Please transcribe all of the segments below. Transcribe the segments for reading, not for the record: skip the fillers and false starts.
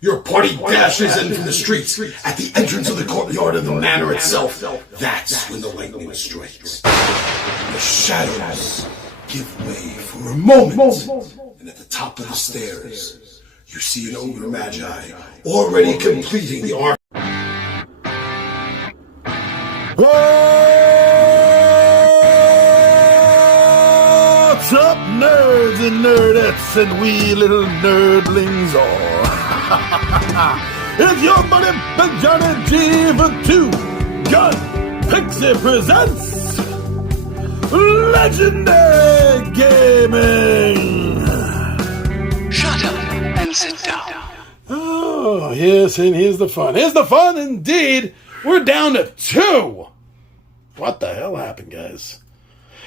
Your party dashes in from the streets at the entrance of the courtyard of the manor itself. That's when the lightning strikes. The shadows give way for a moment. And at the top of the stairs, you see an ogre magi already completing the arc. What's up, nerds and nerdettes and wee little nerdlings all? It's your buddy Johnny G for 2 Gun Pixie presents Legendary Gaming. Shut up and sit down. Oh, yes, and here's the fun. Here's the fun indeed. We're down to 2. What the hell happened, guys?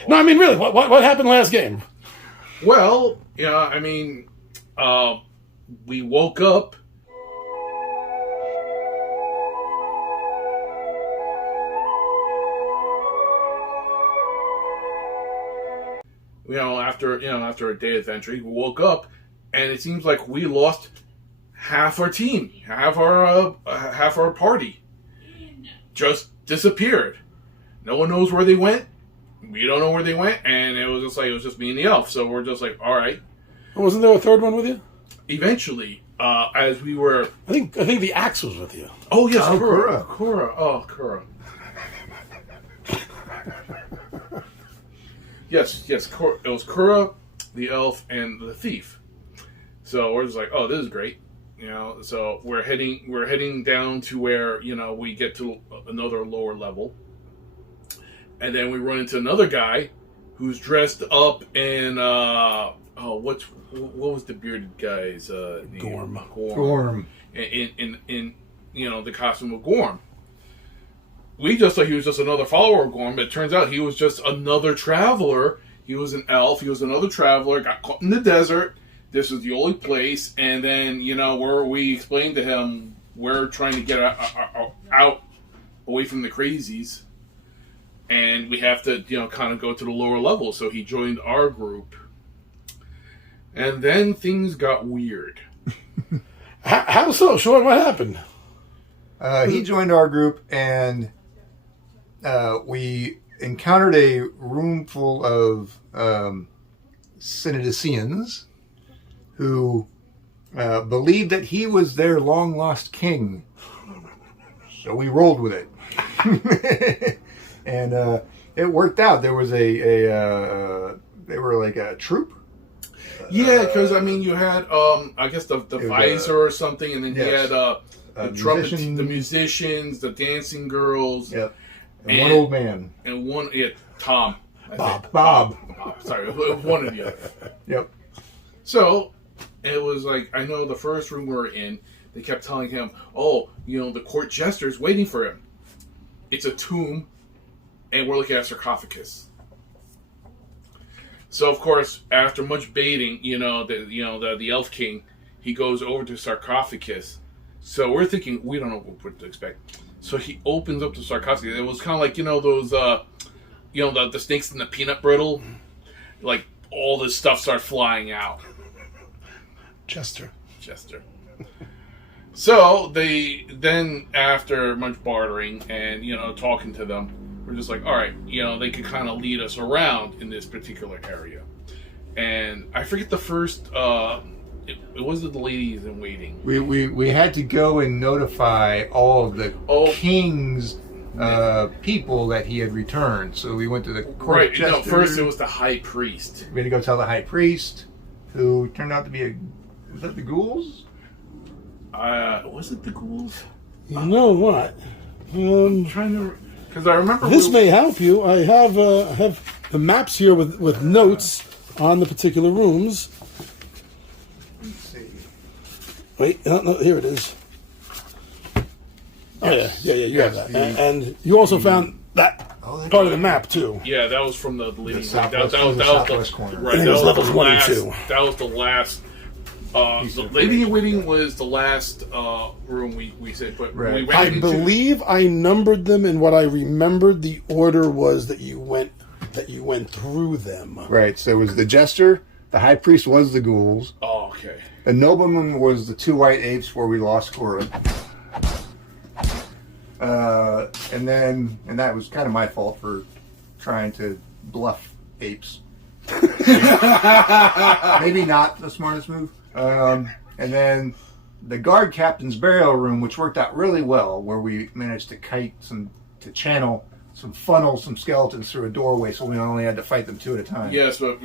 No, I mean, really, what happened last game? Well, yeah, I mean, we woke up. After a day of entry, we woke up, and it seems like we lost half our team, half our party, just disappeared. No one knows where they went. We don't know where they went, and it was just me and the elf. So we're just like, all right. Wasn't there a third one with you? Eventually, as we were, I think the axe was with you. oh yes, Kura. Kura. Yes, it was Kura, the elf, and the thief. So we're just like, oh, this is great. So we're heading down to where, we get to another lower level. And then we run into another guy who's dressed up in, what was the bearded guy's name? Gorm. In the costume of Gorm. We just thought he was just another follower of Gorm, but it turns out he was just another traveler. He was an elf. He was another traveler, got caught in the desert. This was the only place. And then, where we explained to him, we're trying to get out away from the crazies. And we have to, kind of go to the lower level. So he joined our group. And then things got weird. How so? Sean, what happened? He joined our group, and we encountered a room full of Synodicians who believed that he was their long-lost king. So we rolled with it. And it worked out. There was they were like a troop. Yeah, because you had I guess the visor or something, and then you had the trumpet, the musicians, the dancing girls. Yep. And one old man. And one Tom. Bob. Sorry, one of the other. Yep. So it was like, I know the first room we were in, they kept telling him, the court jester's waiting for him. It's a tomb. And we're looking at a sarcophagus. So of course, after much baiting, the Elf King, he goes over to the sarcophagus. So we're thinking, we don't know what to expect. So he opens up the sarcophagus. It was kind of like those, the snakes in the peanut brittle, like all this stuff started flying out. Chester. So then after much bartering and talking to them, we're just like, all right, they could kind of lead us around in this particular area. And I forget the first, it wasn't the ladies in waiting. We had to go and notify all of the king's people that he had returned. So we went to the court. Right, no, first it was the high priest. We had to go tell the high priest, who turned out to be was that the ghouls? Was it the ghouls? You know what? I'm trying to... Because I remember this may help you. I have the maps here with notes on the particular rooms. Let's see. Wait, no, here it is. Oh yeah, you have that, and you also found that part of the map too. Yeah, that was from the leading. That was the southwest corner. Right, that was level 22. That was the last. The Lady in Waiting was the last room we said, but right. we I believe I numbered them, and what I remembered the order was that you went through them. Right. So it was the jester. The high priest was the ghouls. Oh, okay. The nobleman was the 2 white apes where we lost Cora. And that was kind of my fault for trying to bluff apes. Maybe not the smartest move. And then the guard captain's burial room, which worked out really well, where we managed to channel some skeletons through a doorway, so we only had to fight them 2 at a time. Yes, but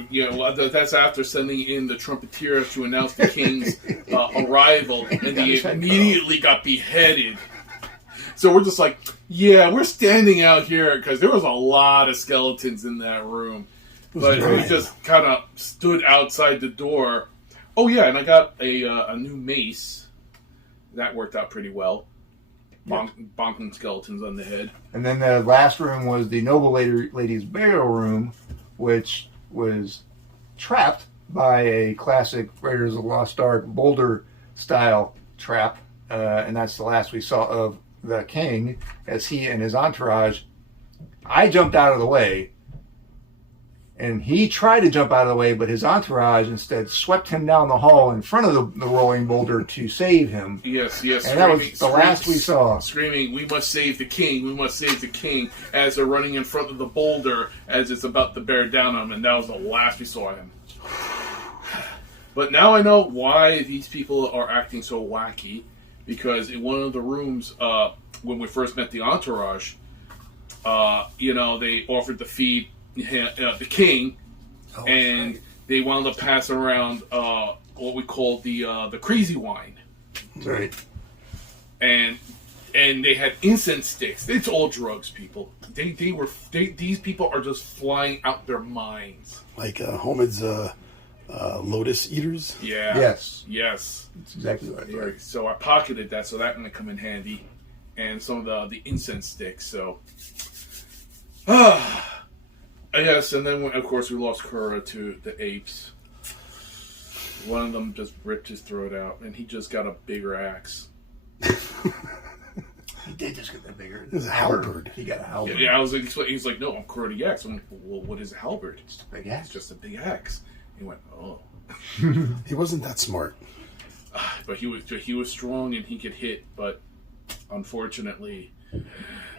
that's after sending in the trumpeter to announce the king's arrival, and he immediately got beheaded. So we're just like, yeah, we're standing out here because there was a lot of skeletons in that room, but we just kind of stood outside the door. Oh yeah, and I got a new mace. That worked out pretty well. Bonking skeletons on the head. And then the last room was the noble lady's burial room, which was trapped by a classic Raiders of the Lost Ark boulder style trap. And that's the last we saw of the king as he and his entourage. I jumped out of the way, and he tried to jump out of the way, but his entourage instead swept him down the hall in front of the rolling boulder to save him. Yes. And that was the last we saw. Screaming, "We must save the king! We must save the king!" As they're running in front of the boulder as it's about to bear down on him, and that was the last we saw him. But now I know why these people are acting so wacky, because in one of the rooms, when we first met the entourage, they offered to feed the king, and they wound up passing around what we call the crazy wine. That's right. And they had incense sticks. It's all drugs, people. These people are just flying out their minds. Like Homid's lotus eaters. Yeah. Yes. That's exactly right. Yeah, so I pocketed that, so that might come in handy, and some of the incense sticks. So, yes, and then of course we lost Kura to the apes. One of them just ripped his throat out, and he just got a bigger axe. He did just get that bigger. It was a halberd. He got a halberd. Yeah, he's like, no, I'm Kura the axe. I'm like, well, what is a halberd? It's a big axe. It's just a big axe. He went, oh. He wasn't that smart. But he was strong and he could hit, but unfortunately,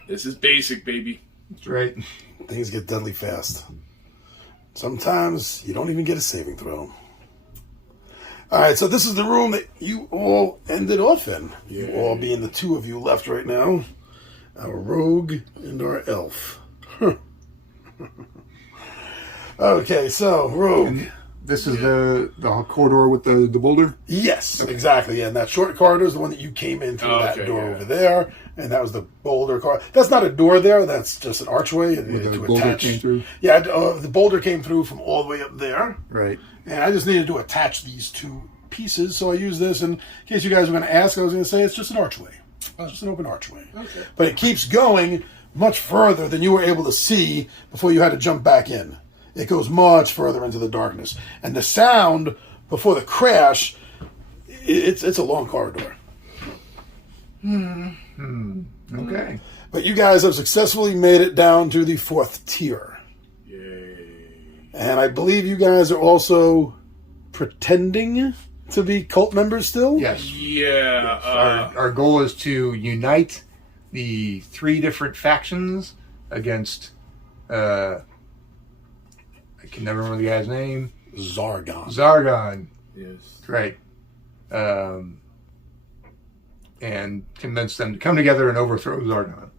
this is basic, baby. That's right. Things get deadly fast. Sometimes you don't even get a saving throw. All right, so this is the room that you all ended off in. You all being the 2 of you left right now. Our rogue and our elf. Okay, so rogue. This is the corridor with the boulder? Yes, exactly. Yeah, and that short corridor is the one that you came in through that door over there, and that was the boulder corridor. That's not a door there. That's just an archway. The boulder came through? Yeah, the boulder came through from all the way up there. Right. And I just needed to attach these 2 pieces, so I used this. And in case you guys were going to ask, I was going to say it's just an archway. It's just an open archway. Okay. But it keeps going much further than you were able to see before you had to jump back in. It goes much further into the darkness. And the sound before the crash, it's a long corridor. Okay. But you guys have successfully made it down to the 4th tier. Yay. And I believe you guys are also pretending to be cult members still? Yes. Yeah. Our goal is to unite the 3 different factions against... I can never remember the guy's name. Zargon. Yes. Right. And convince them to come together and overthrow Zargon.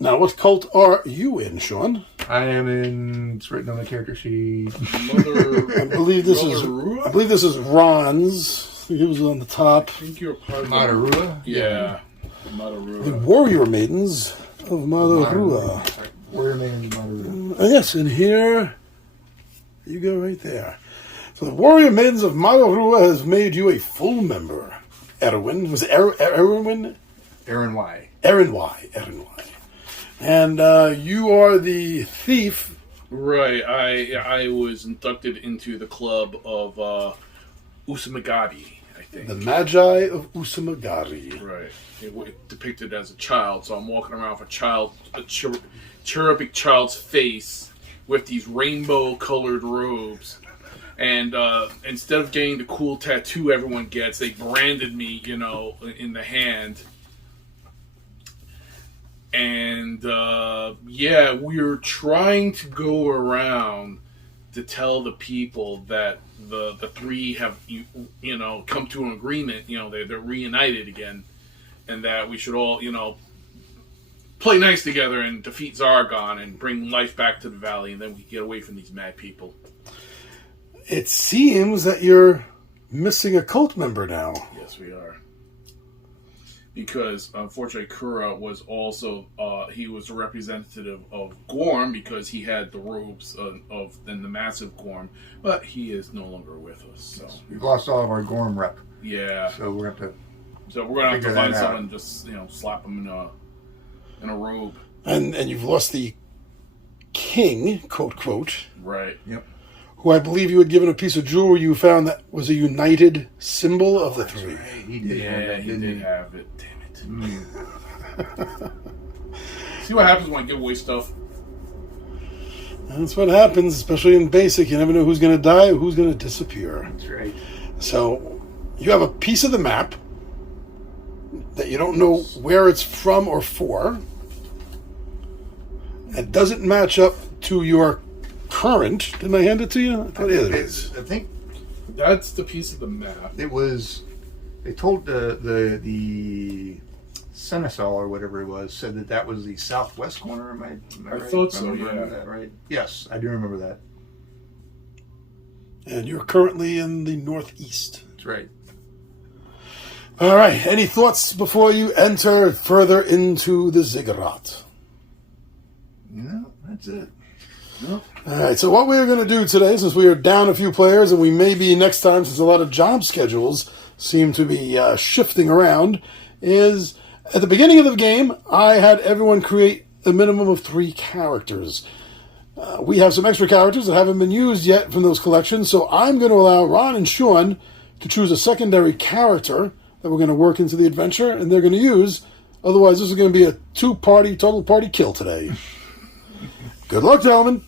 Now, what cult are you in, Sean? I am in. It's written on the character sheet. I believe this is Ron's. He was on the top. I think you're part of Madarua? Yeah. The Madarua. Warrior Maidens of Madarua. Warrior Maidens of Madarua. Yes, and here you go right there. So the Warrior Maidens of Madarua has made you a full member. Erwin. Was it Erwin? Aaron Y. Aaron Y. And you are the thief. Right. I was inducted into the club of Usamagadi, I think. The Magi of Usamagari. Right. It depicted as a child, so I'm walking around with a cherubic child's face with these rainbow-colored robes. And instead of getting the cool tattoo everyone gets, they branded me, in the hand. And we're trying to go around to tell the people that the three have come to an agreement. They're reunited again, and that we should all play nice together and defeat Zargon and bring life back to the valley, and then we can get away from these mad people. It seems that you're missing a cult member now. Yes, we are. Because, unfortunately, Kura was also, he was a representative of Gorm because he had the robes of the massive Gorm, but he is no longer with us. So We've lost all of our Gorm rep. yeah, So we're going to we're gonna have to figure find that out. someone, just slap him in a robe. And you've lost the king, quote, quote, Right. Yep. who I believe you had given a piece of jewelry you found that was a united symbol of the three. Hey, he did. have Yeah, that, he didn't did have it. Damn it. See what happens when I give away stuff. That's what happens, especially in Basic. You never know who's going to die or who's going to disappear. That's right. So you have a piece of the map that you don't know where it's from or for. It doesn't match up to your current. Didn't I hand it to you? I thought it is. I think That's the piece of the map. it was. They told the Seneschal or whatever it was said that was the southwest corner. Am I I right? thought so, Am I remembering yeah. that right? Yes, I do remember that. And you're currently in the northeast. That's right. All right. Any thoughts before you enter further into the ziggurat? No, that's it. All right. So what we're going to do today, since we are down a few players, and we may be next time, since a lot of job schedules seem to be shifting around, is at the beginning of the game, I had everyone create a minimum of 3 characters. We have some extra characters that haven't been used yet from those collections, so I'm going to allow Ron and Sean to choose a secondary character that we're going to work into the adventure, and they're going to use. Otherwise, this is going to be a total party kill today. Good luck, gentlemen.